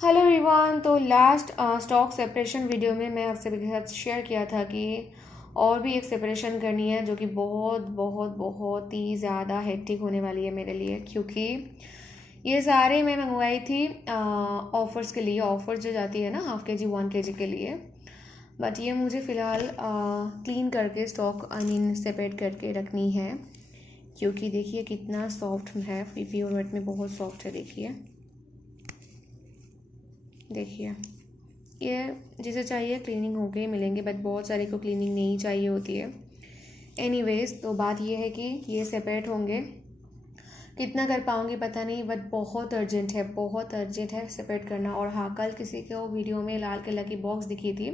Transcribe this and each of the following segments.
Hello everyone. तो last stock separation video में मैं आप सभी के साथ शेयर किया था कि और भी एक सेपरेशन करनी है जो कि बहुत बहुत बहुत ही ज़्यादा हेक्टिक होने वाली है मेरे लिए, क्योंकि ये सारे मैं मंगवाई थी ऑफ़र्स के लिए। ऑफ़र जो जाती है ना ½ kg 1 kg के लिए, बट ये मुझे फ़िलहाल क्लीन करके स्टॉक सेपरेट करके रखनी है, क्योंकि देखिए कितना सॉफ्ट है। प्योर वेट में बहुत सॉफ्ट है। देखिए ये जिसे चाहिए क्लीनिंग होके मिलेंगे, बट बहुत सारे को क्लीनिंग नहीं चाहिए होती है। एनीवेज, तो बात ये है कि ये सेपरेट होंगे। कितना कर पाऊँगी पता नहीं, बट बहुत अर्जेंट है, बहुत अर्जेंट है सेपरेट करना। और हाँ, कल किसी को वीडियो में लाल कलर की बॉक्स दिखी थी,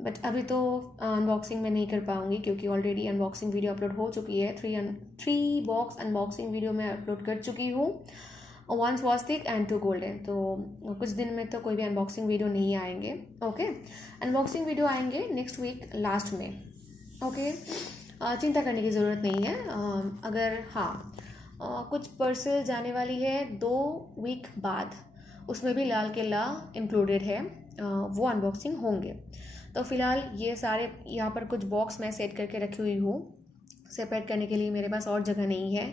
बट अभी तो अनबॉक्सिंग में नहीं कर पाऊँगी, क्योंकि ऑलरेडी अनबॉक्सिंग वीडियो अपलोड हो चुकी है। थ्री बॉक्स अनबॉक्सिंग वीडियो मैं अपलोड कर चुकी हूँ। 1 स्वस्तिक एंड 2 गोल्डन। तो कुछ दिन में तो कोई भी अनबॉक्सिंग वीडियो नहीं आएंगे। ओके, अनबॉक्सिंग वीडियो आएंगे नेक्स्ट वीक लास्ट में। ओके, चिंता करने की ज़रूरत नहीं है। अगर हाँ, कुछ पार्सल जाने वाली है 2 वीक बाद, उसमें भी लाल किला इंक्लूडेड है। वो अनबॉक्सिंग होंगे। तो फिलहाल ये सारे यहाँ पर कुछ बॉक्स मैं सेट करके रखी हुई हूँ। सेपरेट करने के लिए मेरे पास और जगह नहीं है।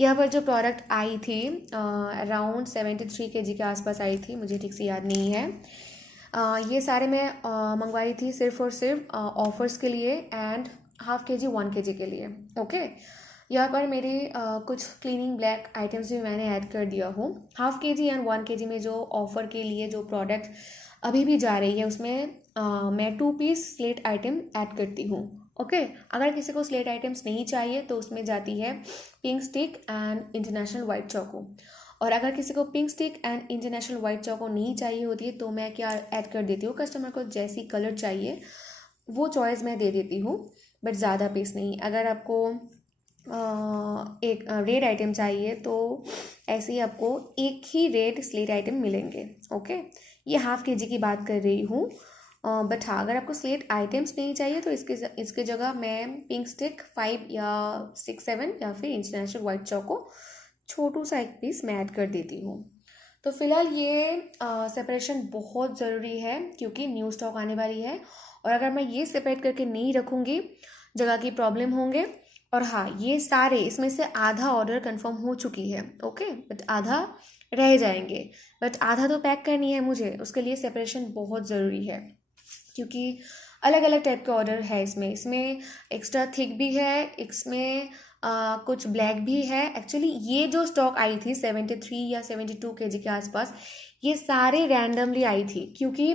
यहाँ पर जो प्रोडक्ट आई थी अराउंड 73 kg के आसपास आई थी, मुझे ठीक से याद नहीं है। ये सारे मैं मंगवाई थी सिर्फ और सिर्फ ऑफर्स के लिए एंड ½ kg 1 kg के लिए। ओके, यहाँ पर मेरी कुछ क्लीनिंग ब्लैक आइटम्स भी मैंने ऐड कर दिया हूँ। ½ kg एंड 1 kg में जो ऑफर के लिए जो प्रोडक्ट अभी भी जा रही है, उसमें मैं 2 पीस स्लेट आइटम ऐड करती हूँ। ओके, अगर किसी को स्लेट आइटम्स नहीं चाहिए तो उसमें जाती है pink stick and international white choco. और अगर किसी को pink stick and international white choco नहीं चाहिए होती है तो मैं क्या ऐड कर देती हूँ, कस्टमर को जैसी कलर चाहिए वो चॉइस मैं दे देती हूँ, बट ज़्यादा पीस नहीं। अगर आपको एक रेड आइटम चाहिए तो ऐसे ही आपको एक ही रेड स्लेट आइटम मिलेंगे। ओके, ये ½ kg की बात कर रही हूँ। बट हाँ, अगर आपको स्लेट आइटम्स नहीं चाहिए तो इसके जगह मैं पिंक स्टिक 5 या 6 7 या फिर इंटरनेशनल वाइट चोको छोटू सा एक पीस मैं ऐड कर देती हूँ। तो फिलहाल ये सेपरेशन बहुत ज़रूरी है, क्योंकि न्यू स्टॉक आने वाली है। और अगर मैं ये सेपरेट करके नहीं रखूँगी, जगह की प्रॉब्लम होंगे। और हाँ, ये सारे इसमें से आधा ऑर्डर कंफर्म हो चुकी है। ओके, बट आधा रह जाएंगे। बट आधा तो पैक करनी है मुझे, उसके लिए सेपरेशन बहुत ज़रूरी है, क्योंकि अलग अलग टाइप के ऑर्डर है इसमें। एक्स्ट्रा थिक भी है, इसमें कुछ ब्लैक भी है। एक्चुअली ये जो स्टॉक आई थी 73 या 72 kg के आसपास, ये सारे रैंडमली आई थी, क्योंकि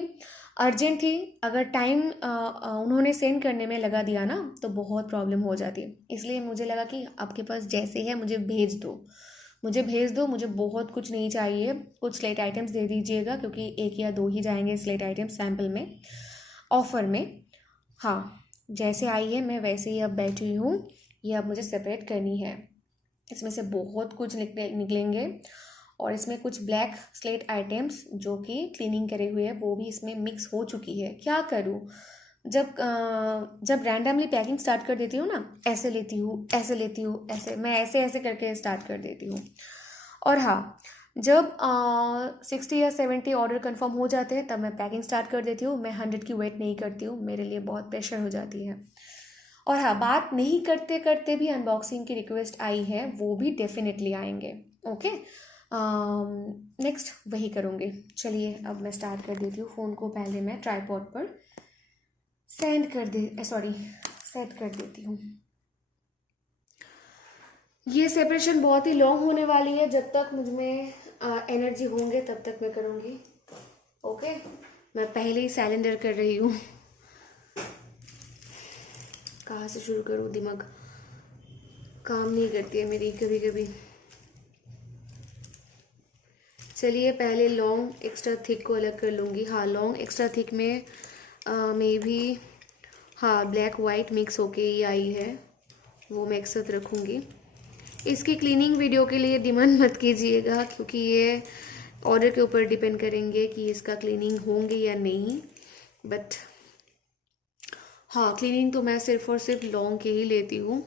अर्जेंट थी। अगर टाइम उन्होंने सेंड करने में लगा दिया ना तो बहुत प्रॉब्लम हो जाती है। इसलिए मुझे लगा कि आपके पास जैसे है मुझे भेज दो, मुझे बहुत कुछ नहीं चाहिए। कुछ स्लेट आइटम्स दे दीजिएगा, क्योंकि 1 या 2 ही जाएंगे स्लेट आइटम्स सैम्पल में, ऑफ़र में। हाँ, जैसे आई है मैं वैसे ही अब बैठी हूँ। ये अब मुझे सेपरेट करनी है। इसमें से बहुत कुछ निकलेंगे, और इसमें कुछ ब्लैक स्लेट आइटम्स जो कि क्लीनिंग करे हुए हैं वो भी इसमें मिक्स हो चुकी है। क्या करूँ, जब रैंडमली पैकिंग स्टार्ट कर देती हूँ ना, ऐसे लेती हूँ, ऐसे लेती हूँ, ऐसे मैं ऐसे ऐसे करके स्टार्ट कर देती हूँ। और हाँ, जब 60 या 70 ऑर्डर कंफर्म हो जाते हैं तब मैं पैकिंग स्टार्ट कर देती हूँ। मैं 100 की वेट नहीं करती हूँ, मेरे लिए बहुत प्रेशर हो जाती है। और हाँ, बात नहीं करते करते भी अनबॉक्सिंग की रिक्वेस्ट आई है, वो भी डेफिनेटली आएंगे। ओके, नेक्स्ट वही करूँगी। चलिए अब मैं स्टार्ट कर देती हूँ। फ़ोन को पहले मैं ट्राईपॉड पर सेट कर देती हूँ। ये सेपरेशन बहुत ही लॉन्ग होने वाली है, जब तक मुझ में एनर्जी होंगे तब तक मैं करूँगी। ओके, मैं पहले ही सैलेंडर कर रही हूँ। कहाँ से शुरू करूँ, दिमाग काम नहीं करती है मेरी कभी कभी। चलिए पहले लॉन्ग एक्स्ट्रा थिक को अलग कर लूँगी। हाँ, लॉन्ग एक्स्ट्रा थिक में मे भी हाँ ब्लैक वाइट मिक्स होके ही आई है, वो मैं एक साथ रखूँगी। इसकी क्लीनिंग वीडियो के लिए डिमांड मत कीजिएगा, क्योंकि ये ऑर्डर के ऊपर डिपेंड करेंगे कि इसका क्लीनिंग होंगे या नहीं। बट हाँ, क्लीनिंग तो मैं सिर्फ और सिर्फ लॉन्ग के ही लेती हूँ।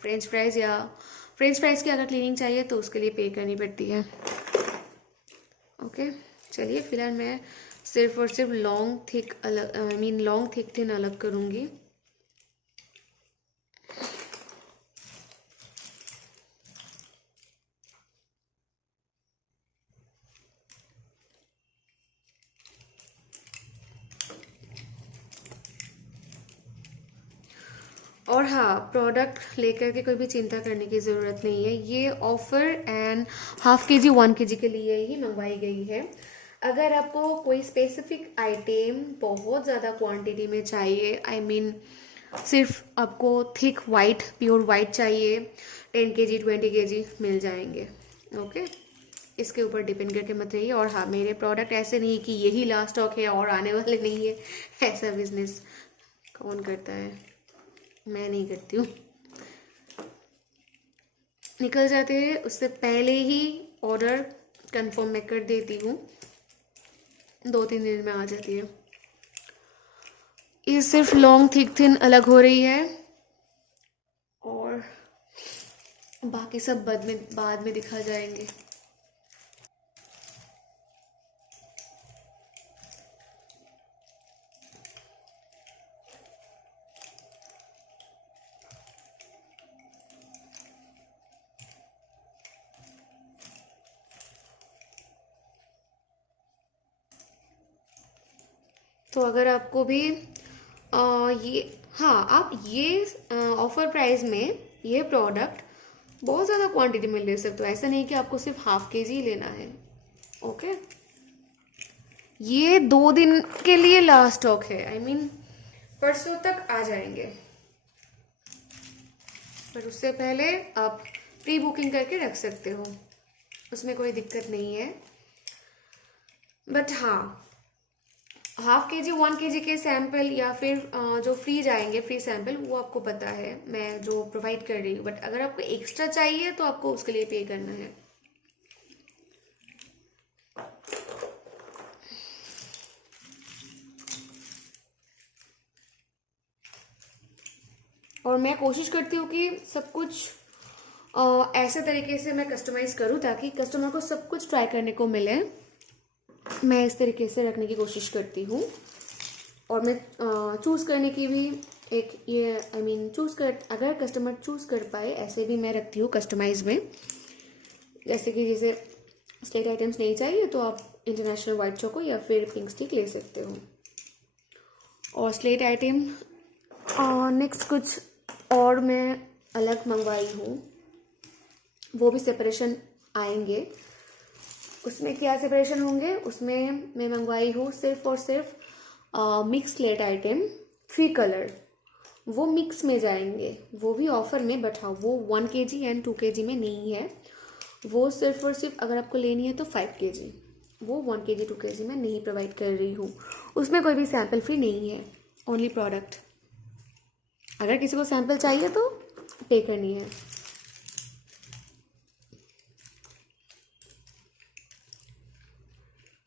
फ्रेंच फ्राइज़ की अगर क्लीनिंग चाहिए तो उसके लिए पे करनी पड़ती है। ओके, चलिए फिलहाल मैं सिर्फ और सिर्फ लॉन्ग थिक अलग, I mean long thick thin अलग करूँगी। और हाँ, प्रोडक्ट लेकर के कोई भी चिंता करने की ज़रूरत नहीं है। ये ऑफ़र एंड हाफ के जी 1 kg के लिए ही मंगवाई गई है। अगर आपको कोई स्पेसिफिक आइटम बहुत ज़्यादा क्वांटिटी में चाहिए, आई मीन सिर्फ आपको थिक वाइट प्योर वाइट चाहिए, 10 kg 20 kg मिल जाएंगे। ओके, इसके ऊपर डिपेंड करके मत रहिए। और हाँ, मेरे प्रोडक्ट ऐसे नहीं कि यही लास्ट स्टॉक है और आने वाले नहीं है। ऐसा बिजनेस कौन करता है? मैं नहीं करती हूँ। निकल जाते हैं उससे पहले ही ऑर्डर कंफर्म मैं कर देती हूँ, 2-3 दिन में आ जाती है। ये सिर्फ लॉन्ग थिक थिन अलग हो रही है और बाकी सब बाद में दिखा जाएंगे। तो अगर आपको भी ये, हाँ, आप ये ऑफर प्राइस में ये प्रोडक्ट बहुत ज़्यादा क्वांटिटी में ले सकते हो। ऐसा नहीं कि आपको सिर्फ हाफ के जी लेना है। ओके, ये 2 दिन के लिए लास्ट स्टॉक है, आई मीन परसों तक आ जाएंगे, पर उससे पहले आप प्री बुकिंग करके रख सकते हो, उसमें कोई दिक्कत नहीं है। बट हाँ, हाफ के जी 1 kg के सैंपल या फिर जो फ्री जाएंगे फ्री सैंपल, वो आपको पता है मैं जो प्रोवाइड कर रही हूँ। बट अगर आपको एक्स्ट्रा चाहिए तो आपको उसके लिए पे करना है। और मैं कोशिश करती हूँ कि सब कुछ ऐसे तरीके से मैं कस्टमाइज़ करूँ ताकि कस्टमर को सब कुछ ट्राई करने को मिले। मैं इस तरीके से रखने की कोशिश करती हूँ। और मैं चूज़ करने की भी एक ये, आई मीन चूज़ कर, अगर कस्टमर चूज़ कर पाए ऐसे भी मैं रखती हूँ कस्टमाइज़ में। जैसे स्लेट आइटम्स नहीं चाहिए तो आप इंटरनेशनल वाइट चोको या फिर पिंक स्टिक ले सकते हो। और स्लेट आइटम नेक्स्ट कुछ और मैं अलग मंगवाई हूँ, वो भी सेपरेशन आएंगे। उसमें क्या सेपरेशन होंगे, उसमें मैं मंगवाई हूँ सिर्फ और सिर्फ मिक्स स्लेट आइटम 3 कलर, वो मिक्स में जाएंगे, वो भी ऑफर में। बट हाँ, वो 1 kg एंड 2 kg में नहीं है। वो सिर्फ और सिर्फ अगर आपको लेनी है तो 5 kg, वो 1 kg 2 kg में नहीं प्रोवाइड कर रही हूँ। उसमें कोई भी सैंपल फ्री नहीं है, ओनली प्रोडक्ट। अगर किसी को सैंपल चाहिए तो पे करनी है।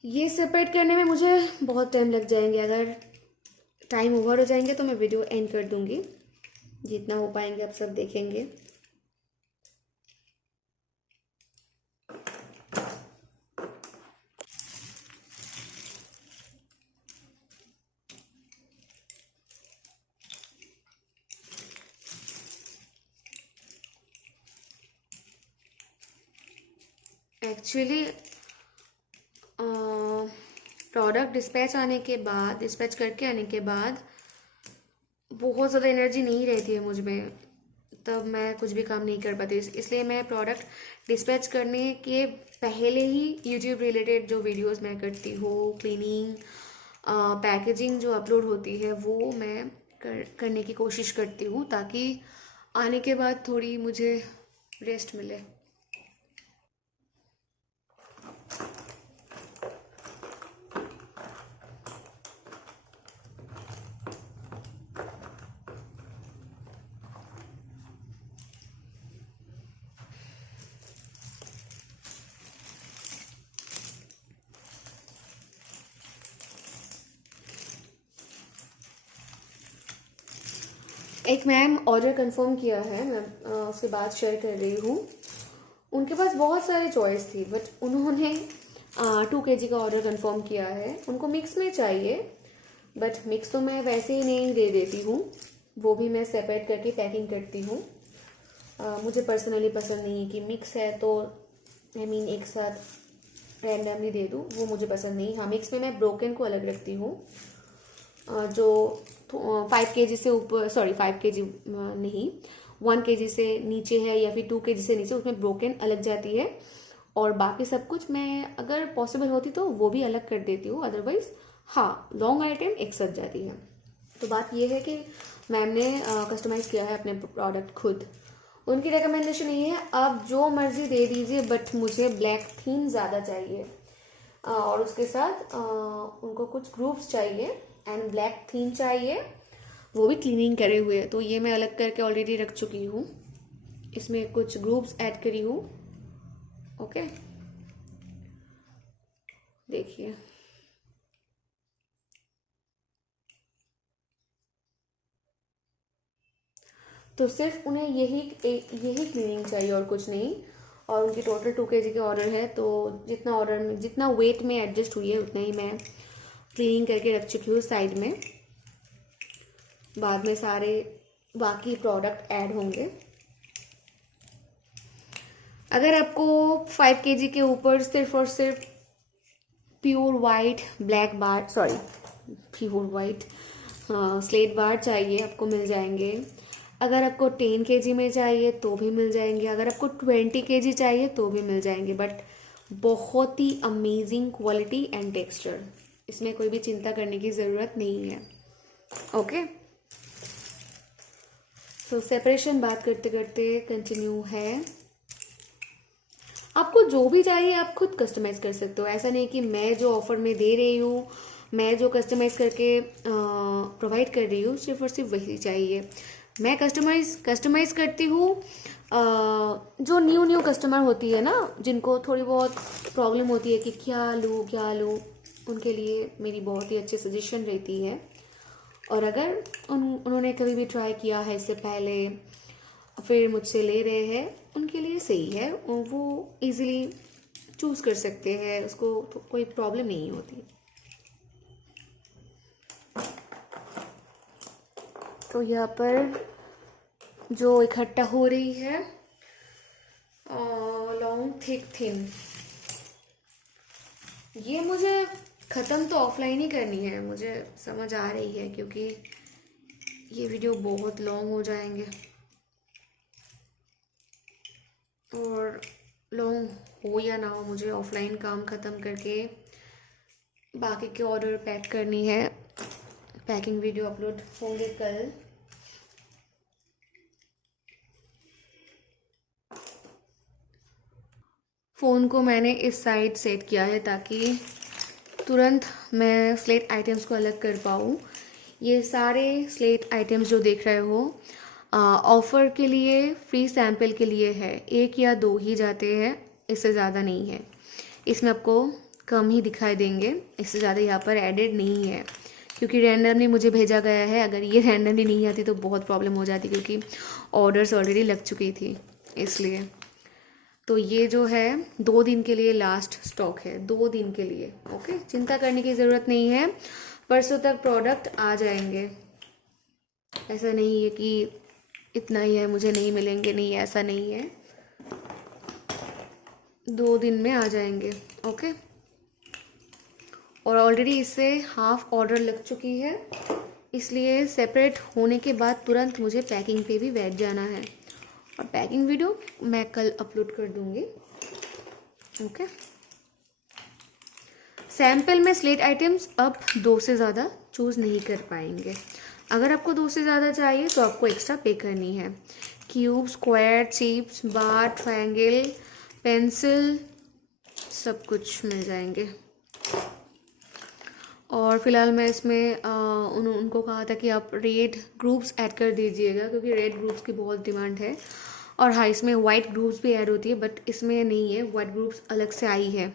ये सेपरेट करने में मुझे बहुत टाइम लग जाएंगे। अगर टाइम ओवर हो जाएंगे तो मैं वीडियो एंड कर दूंगी। जितना हो पाएंगे आप सब देखेंगे। एक्चुअली प्रोडक्ट डिस्पैच करके आने के बाद बहुत ज़्यादा एनर्जी नहीं रहती है मुझ में, तब मैं कुछ भी काम नहीं कर पाती। इसलिए मैं प्रोडक्ट डिस्पैच करने के पहले ही यूट्यूब रिलेटेड जो वीडियोस मैं करती हूँ, क्लीनिंग, पैकेजिंग जो अपलोड होती है, वो मैं करने की कोशिश करती हूँ ताकि आने के बाद थोड़ी मुझे रेस्ट मिले। एक मैम ऑर्डर कंफर्म किया है, मैं उसके बाद शेयर कर रही हूँ। उनके पास बहुत सारे चॉइस थी, बट उन्होंने 2 kg का ऑर्डर कंफर्म किया है, उनको मिक्स में चाहिए, बट मिक्स तो मैं वैसे ही नहीं दे देती हूँ, वो भी मैं सेपरेट करके पैकिंग करती हूँ। मुझे पर्सनली पसंद नहीं है कि मिक्स है तो एक साथ रैंडमली दे दूँ, वो मुझे पसंद नहीं। हाँ, मिक्स में मैं ब्रोकन को अलग रखती हूँ, जो 5 kg से ऊपर, सॉरी 5 kg नहीं, 1 kg से नीचे है या फिर 2 kg से नीचे, उसमें ब्रोकन अलग जाती है। और बाकी सब कुछ मैं अगर पॉसिबल होती तो वो भी अलग कर देती हूँ, अदरवाइज हाँ लॉन्ग आइटम एक साथ जाती है। तो बात ये है कि मैम ने कस्टमाइज़ किया है अपने प्रोडक्ट खुद। उनकी रिकमेंडेशन ये है, आप जो मर्जी दे दीजिए बट मुझे ब्लैक थीम ज़्यादा चाहिए, और उसके साथ उनको कुछ ग्रुप्स चाहिए एंड ब्लैक थीम चाहिए, वो भी क्लीनिंग करे हुए। तो ये मैं अलग करके ऑलरेडी रख चुकी हूँ, इसमें कुछ ग्रुप्स ऐड करी हूँ। ओके, देखिए तो सिर्फ उन्हें यही क्लीनिंग चाहिए और कुछ नहीं। और उनकी टोटल 2 kg के ऑर्डर है, तो जितना ऑर्डर में जितना वेट में एडजस्ट हुई है उतना ही मैं क्लीनिंग करके रख चुकी हूँ साइड में। बाद में सारे बाकी प्रोडक्ट ऐड होंगे। अगर आपको 5 kg के ऊपर सिर्फ और सिर्फ pure white black bar, sorry pure white slate bar चाहिए, आपको मिल जाएंगे। अगर आपको 10 kg में चाहिए तो भी मिल जाएंगे, अगर आपको 20 kg चाहिए तो भी मिल जाएंगे, बट बहुत ही अमेजिंग क्वालिटी एंड टेक्सचर, इसमें कोई भी चिंता करने की ज़रूरत नहीं है। ओके, तो सेपरेशन बात करते करते कंटिन्यू है। आपको जो भी चाहिए आप खुद कस्टमाइज़ कर सकते हो, ऐसा नहीं कि मैं जो ऑफर में दे रही हूँ, मैं जो कस्टमाइज़ करके प्रोवाइड कर रही हूँ सिर्फ और सिर्फ वही चाहिए। मैं कस्टमाइज़ करती हूँ। जो न्यू कस्टमर होती है ना, जिनको थोड़ी बहुत प्रॉब्लम होती है कि क्या लूँ, उनके लिए मेरी बहुत ही अच्छी सजेशन रहती है। और अगर उन्होंने कभी भी ट्राई किया है इससे पहले फिर मुझसे ले रहे हैं, उनके लिए सही है, वो इजीली चूज़ कर सकते हैं, उसको तो कोई प्रॉब्लम नहीं होती। तो यहाँ पर जो इकट्ठा हो रही है लॉन्ग थिक थिन, ये मुझे ख़त्म तो ऑफलाइन ही करनी है, मुझे समझ आ रही है, क्योंकि ये वीडियो बहुत लॉन्ग हो जाएंगे और लॉन्ग हो या ना हो, मुझे ऑफलाइन काम ख़त्म करके बाकी के ऑर्डर पैक करनी है। पैकिंग वीडियो अपलोड होंगे कल। फ़ोन को मैंने इस साइड सेट किया है ताकि तुरंत मैं स्लेट आइटम्स को अलग कर पाऊँ। ये सारे स्लेट आइटम्स जो देख रहे हो ऑफ़र के लिए, फ्री सैंपल के लिए है, 1 या 2 ही जाते हैं, इससे ज़्यादा नहीं है। इसमें आपको कम ही दिखाई देंगे, इससे ज़्यादा यहाँ पर एडेड नहीं है, क्योंकि रैंडमली मुझे भेजा गया है। अगर ये रैंडमली नहीं आती तो बहुत प्रॉब्लम हो जाती, क्योंकि ऑर्डर्स ऑलरेडी लग चुकी थी, इसलिए। तो ये जो है 2 दिन के लिए लास्ट स्टॉक है, 2 दिन के लिए। ओके, चिंता करने की ज़रूरत नहीं है, परसों तक प्रोडक्ट आ जाएंगे। ऐसा नहीं है कि इतना ही है मुझे नहीं मिलेंगे, नहीं, ऐसा नहीं है, 2 दिन में आ जाएंगे। ओके, और ऑलरेडी इससे हाफ ऑर्डर लग चुकी है, इसलिए सेपरेट होने के बाद तुरंत मुझे पैकिंग पे भी बैठ जाना है, और पैकिंग वीडियो मैं कल अपलोड कर दूंगी। ओके, सैंपल में स्लेट आइटम्स अब 2 से ज़्यादा चूज़ नहीं कर पाएंगे। अगर आपको 2 से ज़्यादा चाहिए तो आपको एक्स्ट्रा पे करनी है। क्यूब, स्क्वायर, चिप्स, बार, ट्रायंगल, पेंसिल, सब कुछ मिल जाएंगे। और फिलहाल मैं इसमें उनको कहा था कि आप रेड ग्रुप्स ऐड कर दीजिएगा, क्योंकि रेड ग्रुप्स की बहुत डिमांड है। और हाँ, इसमें वाइट ग्रुप्स भी ऐड होती है, बट इसमें नहीं है, वाइट ग्रुप्स अलग से आई है।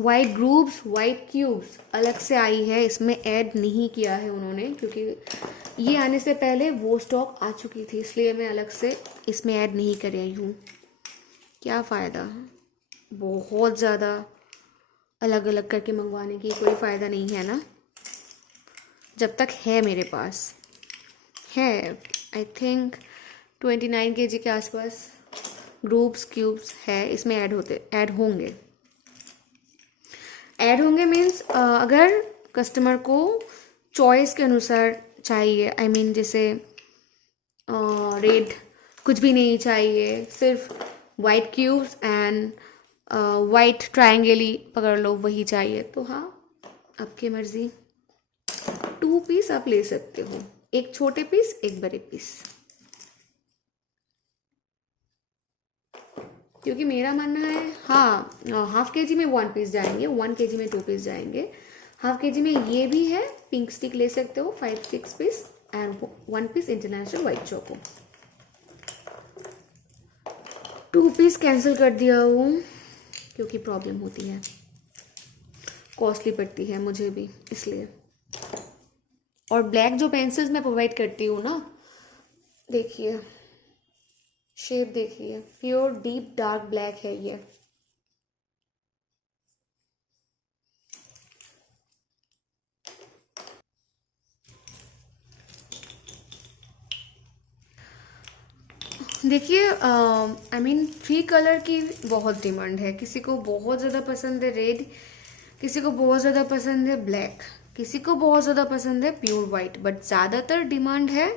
वाइट ग्रुप्स, वाइट क्यूब्स अलग से आई है, इसमें ऐड नहीं किया है उन्होंने, क्योंकि ये आने से पहले वो स्टॉक आ चुकी थी, इसलिए मैं अलग से इसमें ऐड नहीं कर रही हूँ। क्या फ़ायदा, बहुत ज़्यादा अलग अलग करके मंगवाने की कोई फ़ायदा नहीं है ना, जब तक है मेरे पास है। आई थिंक 29 kg के आसपास ग्रुप्स क्यूब्स है, इसमें ऐड होंगे मीन्स अगर कस्टमर को चॉइस के अनुसार चाहिए, आई मीन जैसे रेड कुछ भी नहीं चाहिए, सिर्फ white cubes and white triangle ही पकड़ लो वही चाहिए, तो हाँ आपकी मर्ज़ी। 2 पीस आप ले सकते हो, एक छोटे पीस एक बड़े पीस, क्योंकि मेरा मानना है हाँ ½ kg में 1 पीस जाएंगे, 1 kg में 2 पीस जाएंगे। ½ kg में ये भी है, पिंक स्टिक ले सकते हो 5-6 piece and 1 piece international white choco. 2 piece cancel कर दिया हूँ क्योंकि प्रॉब्लम होती है, कॉस्टली पड़ती है मुझे भी इसलिए। और ब्लैक जो पेंसिल्स मैं प्रोवाइड करती हूँ ना, देखिए शेड देखिए, प्योर डीप डार्क ब्लैक है ये। देखिए आई मीन 3 कलर की बहुत डिमांड है, किसी को बहुत ज़्यादा पसंद है रेड, किसी को बहुत ज़्यादा पसंद है ब्लैक, किसी को बहुत ज़्यादा पसंद है प्योर वाइट, बट ज़्यादातर डिमांड है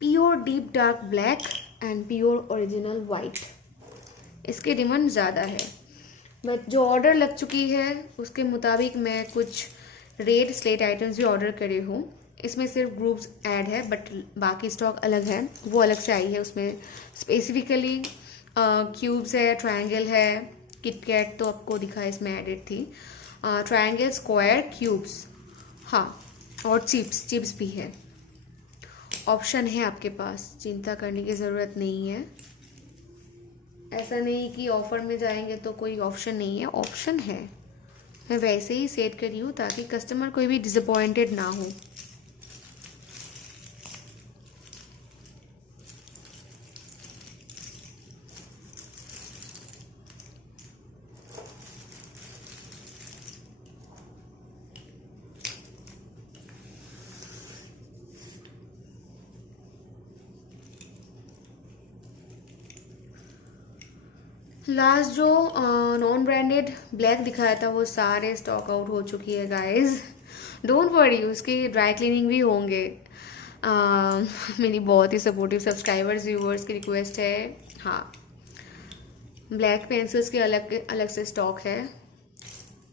pure deep dark black and pure original white, इसकी डिमांड ज़्यादा है। बट जो ऑर्डर लग चुकी है उसके मुताबिक मैं कुछ रेड स्लेट आइटम्स भी ऑर्डर करे हूँ, इसमें सिर्फ ग्रुप्स ऐड है बट बाकी स्टॉक अलग है, वो अलग से आई है। उसमें स्पेसिफिकली क्यूब्स है, ट्रायंगल है, किटकैट तो आपको दिखा इसमें एडेड थी, ट्रायंगल स्क्वायर क्यूब्स, हाँ और चिप्स भी है। ऑप्शन है आपके पास, चिंता करने की ज़रूरत नहीं है। ऐसा नहीं कि ऑफ़र में जाएंगे तो कोई ऑप्शन नहीं है, ऑप्शन है। मैं वैसे ही सेट करी हूँ ताकि कस्टमर कोई भी डिसअपॉइंटेड ना हो। लास्ट जो नॉन ब्रांडेड ब्लैक दिखाया था वो सारे स्टॉक आउट हो चुकी है गाइस, डोंट वरी, उसकी ड्राई क्लीनिंग भी होंगे। मेरी बहुत ही सपोर्टिव सब्सक्राइबर्स व्यूवर्स की रिक्वेस्ट है, हाँ ब्लैक पेंसिल्स के अलग अलग से स्टॉक है,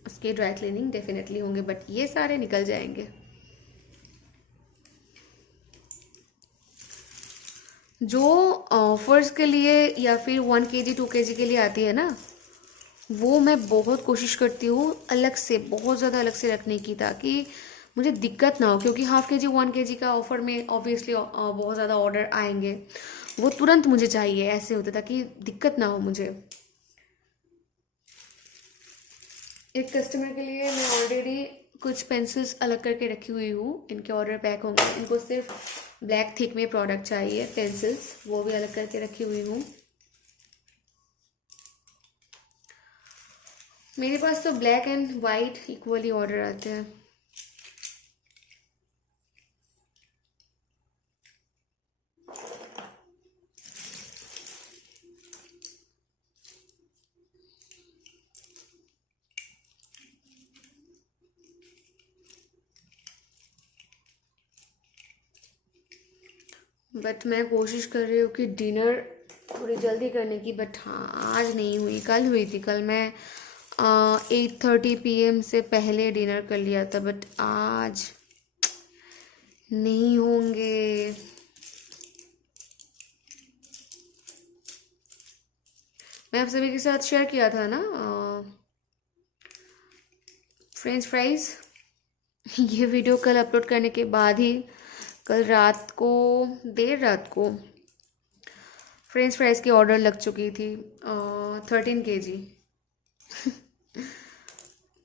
उसके ड्राई क्लीनिंग डेफिनेटली होंगे, बट ये सारे निकल जाएंगे। जो ऑफर्स के लिए या फिर 1 kg 2 kg के लिए आती है ना, वो मैं बहुत कोशिश करती हूँ अलग से, बहुत ज़्यादा अलग से रखने की, ताकि मुझे दिक्कत ना हो, क्योंकि ½ kg 1 kg का ऑफर में ऑब्वियसली बहुत ज़्यादा ऑर्डर आएंगे, वो तुरंत मुझे चाहिए ऐसे होता, ताकि दिक्कत ना हो मुझे। एक कस्टमर के लिए मैं ऑलरेडी कुछ पेंसिल्स अलग करके रखी हुई हूँ, इनके ऑर्डर पैक होंगे, इनको सिर्फ ब्लैक थिक में प्रोडक्ट चाहिए पेंसिल्स, वो भी अलग करके रखी हुई हूँ। मेरे पास तो black and white equally order आते हैं। बट मैं कोशिश कर रही हूँ कि डिनर थोड़ी जल्दी करने की, बट हाँ आज नहीं हुई, कल हुई थी, कल मैं 8:30 PM से पहले डिनर कर लिया था, बट आज नहीं होंगे। मैं आप सभी के साथ शेयर किया था ना फ्रेंच फ्राइज़, ये वीडियो कल अपलोड करने के बाद ही, कल रात को देर रात को फ्रेंच फ्राइज़ की ऑर्डर लग चुकी थी 13 kg।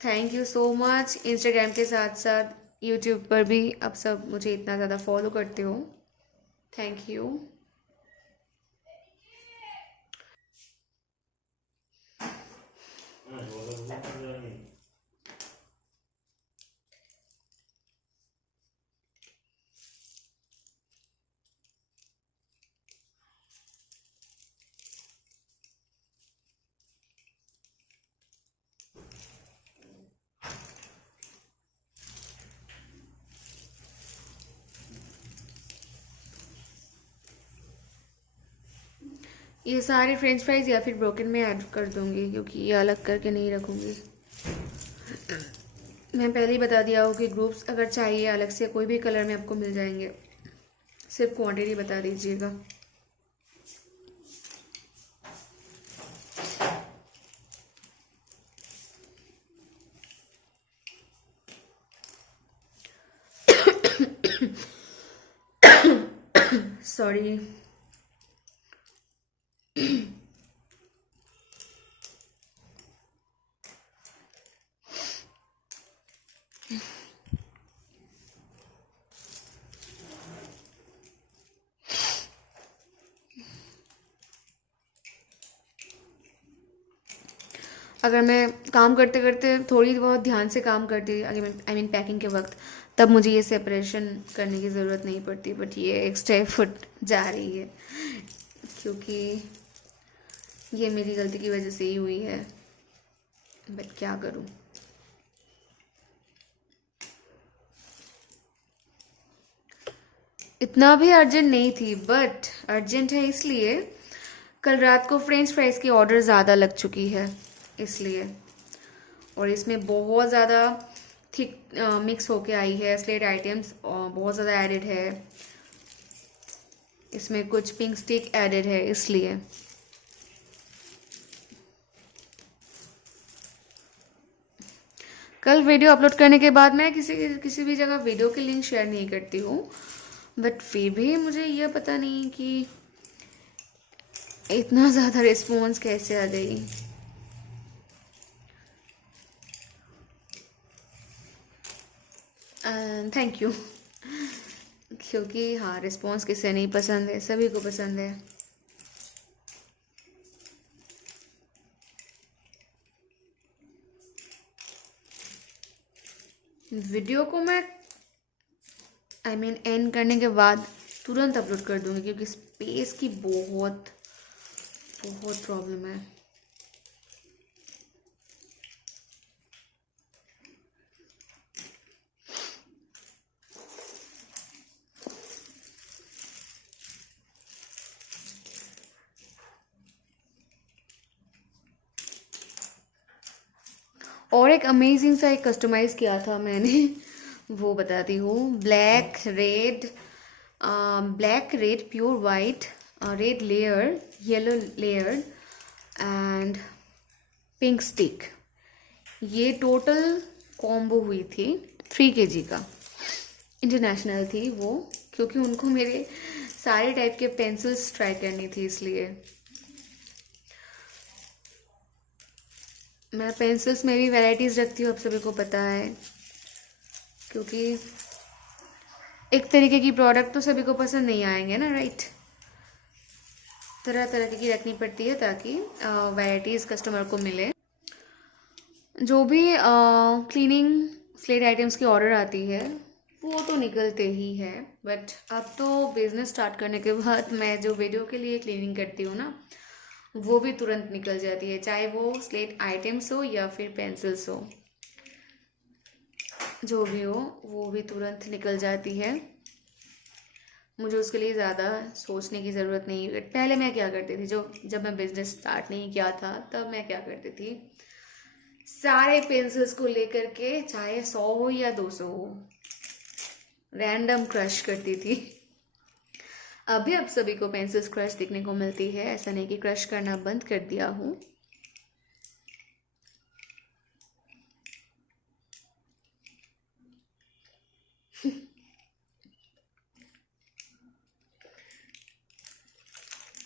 Thank you so much, Instagram के साथ साथ यूट्यूब पर भी आप सब मुझे इतना ज़्यादा फॉलो करते हो, थैंक यू। ये सारे फ्रेंच फ्राइज या फिर ब्रोकन में ऐड कर दूंगी, क्योंकि ये अलग करके नहीं रखूंगी। मैं पहले ही बता दिया हूँ कि ग्रुप्स अगर चाहिए अलग से कोई भी कलर में आपको मिल जाएंगे, सिर्फ क्वांटिटी बता दीजिएगा। सॉरी। अगर मैं काम करते करते थोड़ी बहुत ध्यान से काम करती, आई मीन पैकिंग के वक्त, तब मुझे ये सेपरेशन करने की ज़रूरत नहीं पड़ती, बट ये एक्स्ट्रा एफर्ट जा रही है, क्योंकि ये मेरी गलती की वजह से ही हुई है, बट क्या करूँ। इतना भी अर्जेंट नहीं थी, बट अर्जेंट है इसलिए कल रात को फ्रेंच फ्राइज की ऑर्डर ज़्यादा लग चुकी है इसलिए, और इसमें बहुत ज़्यादा थिक मिक्स होके आई है, स्लेट आइटम्स बहुत ज़्यादा एडेड है, इसमें कुछ पिंक स्टिक एडेड है इसलिए। कल वीडियो अपलोड करने के बाद मैं किसी भी जगह वीडियो की लिंक शेयर नहीं करती हूँ, बट फिर भी मुझे यह पता नहीं कि इतना ज़्यादा रिस्पॉन्स कैसे आ गई। Thank you. क्योंकि हाँ, रिस्पॉन्स किसे नहीं पसंद है, सभी को पसंद है। वीडियो को मैं एंड करने के बाद तुरंत अपलोड कर दूंगी, क्योंकि स्पेस की बहुत बहुत प्रॉब्लम है। और एक अमेजिंग सा एक कस्टमाइज़ किया था मैंने, वो बताती हूँ। Black red pure white, red layer, yellow layer and pink stick, ये टोटल कॉम्बो हुई थी 3 kg का। इंटरनेशनल थी वो, क्योंकि उनको मेरे सारे टाइप के पेंसिल्स ट्राई करनी थी, इसलिए मैं पेंसिल्स में भी वैराइटीज़ रखती हूँ, आप सभी को पता है, क्योंकि एक तरीके की प्रोडक्ट तो सभी को पसंद नहीं आएंगे ना, राइट। तरह तरह की रखनी पड़ती है ताकि वैराइटीज़ कस्टमर को मिले। जो भी क्लीनिंग स्लेट आइटम्स की ऑर्डर आती है वो तो निकलते ही है, बट अब तो बिज़नेस स्टार्ट करने के बाद मैं जो वीडियो के लिए क्लीनिंग करती हूँ ना, वो भी तुरंत निकल जाती है, चाहे वो स्लेट आइटम्स हो या फिर पेंसिल्स हो, जो भी हो वो भी तुरंत निकल जाती है। मुझे उसके लिए ज़्यादा सोचने की ज़रूरत नहीं है। पहले मैं क्या करती थी, जब मैं बिज़नेस स्टार्ट नहीं किया था, तब मैं क्या करती थी, सारे पेंसिल्स को लेकर के, चाहे 100 हो या 200 हो, रैंडम क्रश करती थी। अभी अब सभी को पेंसिल्स क्रश देखने को मिलती है, ऐसा नहीं कि क्रश करना बंद कर दिया हूँ।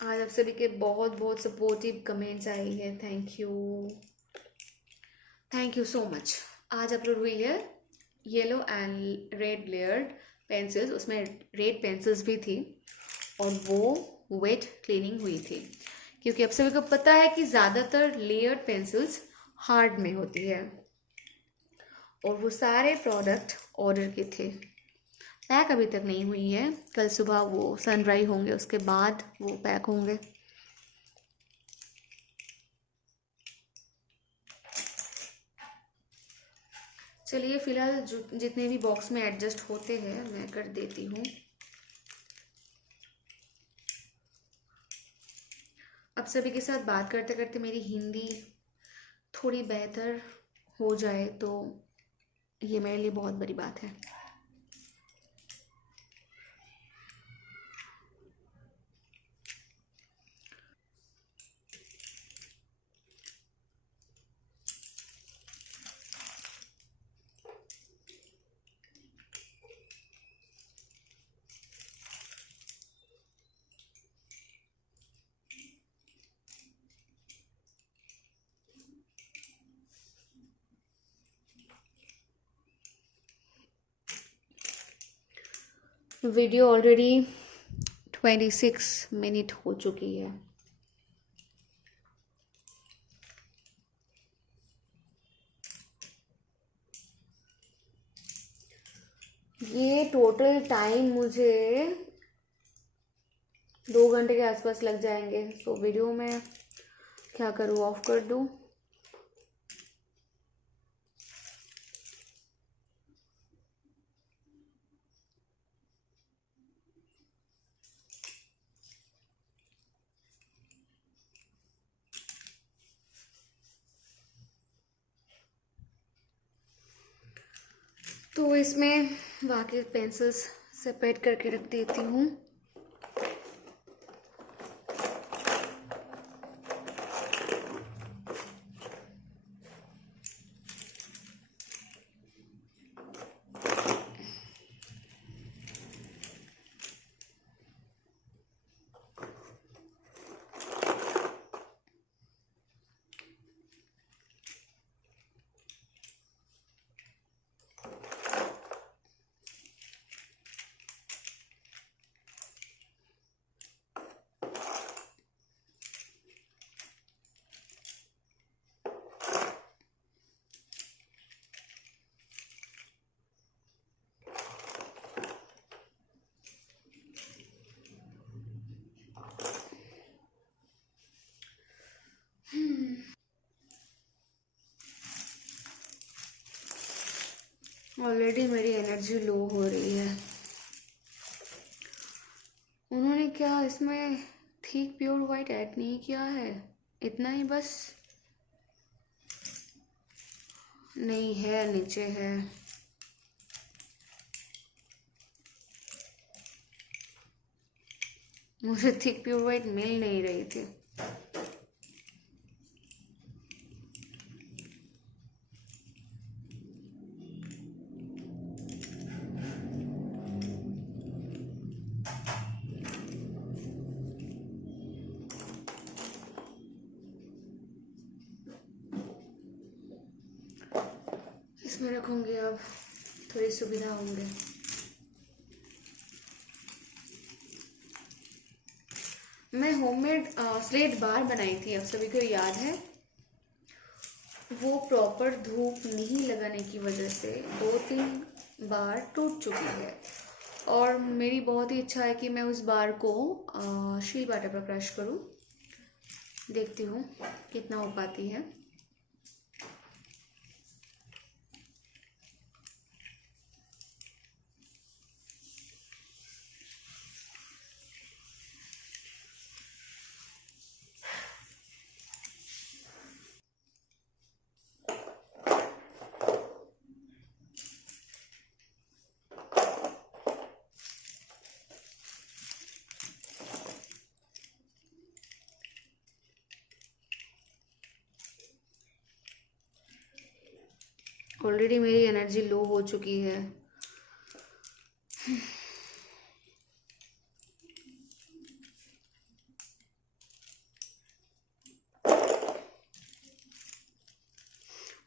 आज आप सभी के बहुत बहुत सपोर्टिव कमेंट्स आई है, थैंक यू सो मच। आज अपलोड हुई है yellow and red layered pencils, उसमें रेड पेंसिल्स भी थी और वो वेट क्लीनिंग हुई थी, क्योंकि आप सभी को पता है कि ज़्यादातर लेयर्ड पेंसिल्स हार्ड में होती है, और वो सारे प्रोडक्ट ऑर्डर के थे। पैक अभी तक नहीं हुई है, कल सुबह वो सन ड्राई होंगे, उसके बाद वो पैक होंगे। चलिए फिलहाल जितने भी बॉक्स में एडजस्ट होते हैं मैं कर देती हूँ। आप सभी के साथ बात करते करते मेरी हिंदी थोड़ी बेहतर हो जाए तो ये मेरे लिए बहुत बड़ी बात है। वीडियो ऑलरेडी 26 मिनट हो चुकी है। ये टोटल टाइम मुझे 2 घंटे के आसपास लग जाएंगे। तो वीडियो में क्या करूँ, ऑफ कर दूँ? तो इसमें बाकी पेंसिल्स सेपरेट करके रख देती हूँ। ऑलरेडी मेरी एनर्जी लो हो रही है। उन्होंने क्या इसमें थिक प्योर वाइट ऐड नहीं किया है? इतना ही बस? नहीं है, नीचे है। मुझे थिक प्योर वाइट मिल नहीं रही थी। इसमें रखूंगी, अब थोड़ी सुविधा होंगे। मैं होममेड स्लेट बार बनाई थी, आप सभी को याद है? वो प्रॉपर धूप नहीं लगाने की वजह से 2-3 बार टूट चुकी है। और मेरी बहुत ही इच्छा है कि मैं उस बार को शील बटर पर क्रश करूं। देखती हूँ कितना हो पाती है। ऑलरेडी मेरी एनर्जी लो हो चुकी है।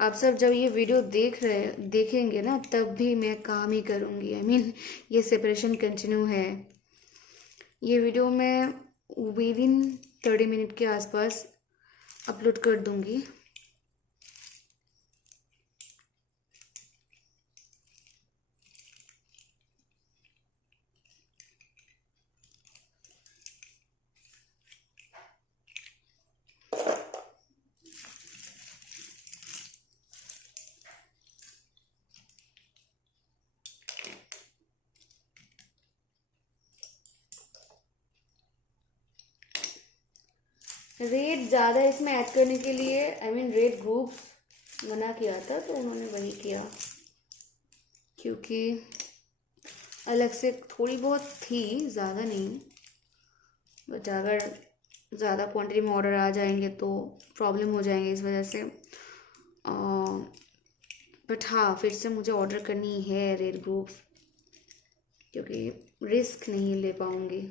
आप सब जब ये वीडियो देखेंगे ना, तब भी मैं काम ही करूँगी। I mean, ये सेपरेशन कंटिन्यू है। ये वीडियो मैं विद इन 30 मिनट के आसपास अपलोड कर दूँगी। रेट ज़्यादा इसमें ऐड करने के लिए रेट ग्रुप्स मना किया था, तो उन्होंने वही किया, क्योंकि अलग से थोड़ी बहुत थी, ज़्यादा नहीं, बट अगर ज़्यादा क्वांटिटी में ऑर्डर आ जाएंगे तो प्रॉब्लम हो जाएंगे इस वजह से। बट हाँ, फिर से मुझे ऑर्डर करनी है रेड ग्रुप्स, क्योंकि रिस्क नहीं ले पाऊँगी।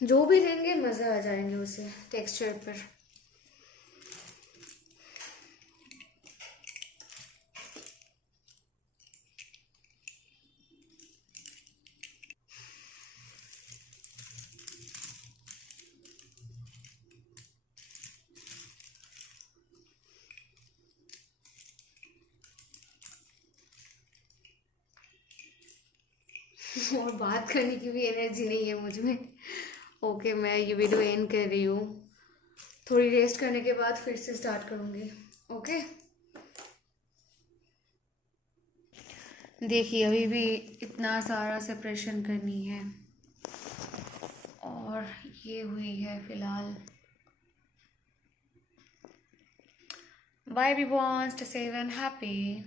जो भी लेंगे मज़ा आ जाएंगे उसे टेक्सचर पर। और बात करने की भी एनर्जी नहीं है मुझ में। ओके, मैं ये वीडियो एंड कर रही हूँ, थोड़ी रेस्ट करने के बाद फिर से स्टार्ट करूँगी। ओके, देखिए अभी भी इतना सारा सेपरेशन करनी है, और ये हुई है फिलहाल। Bye everyone, stay safe and happy.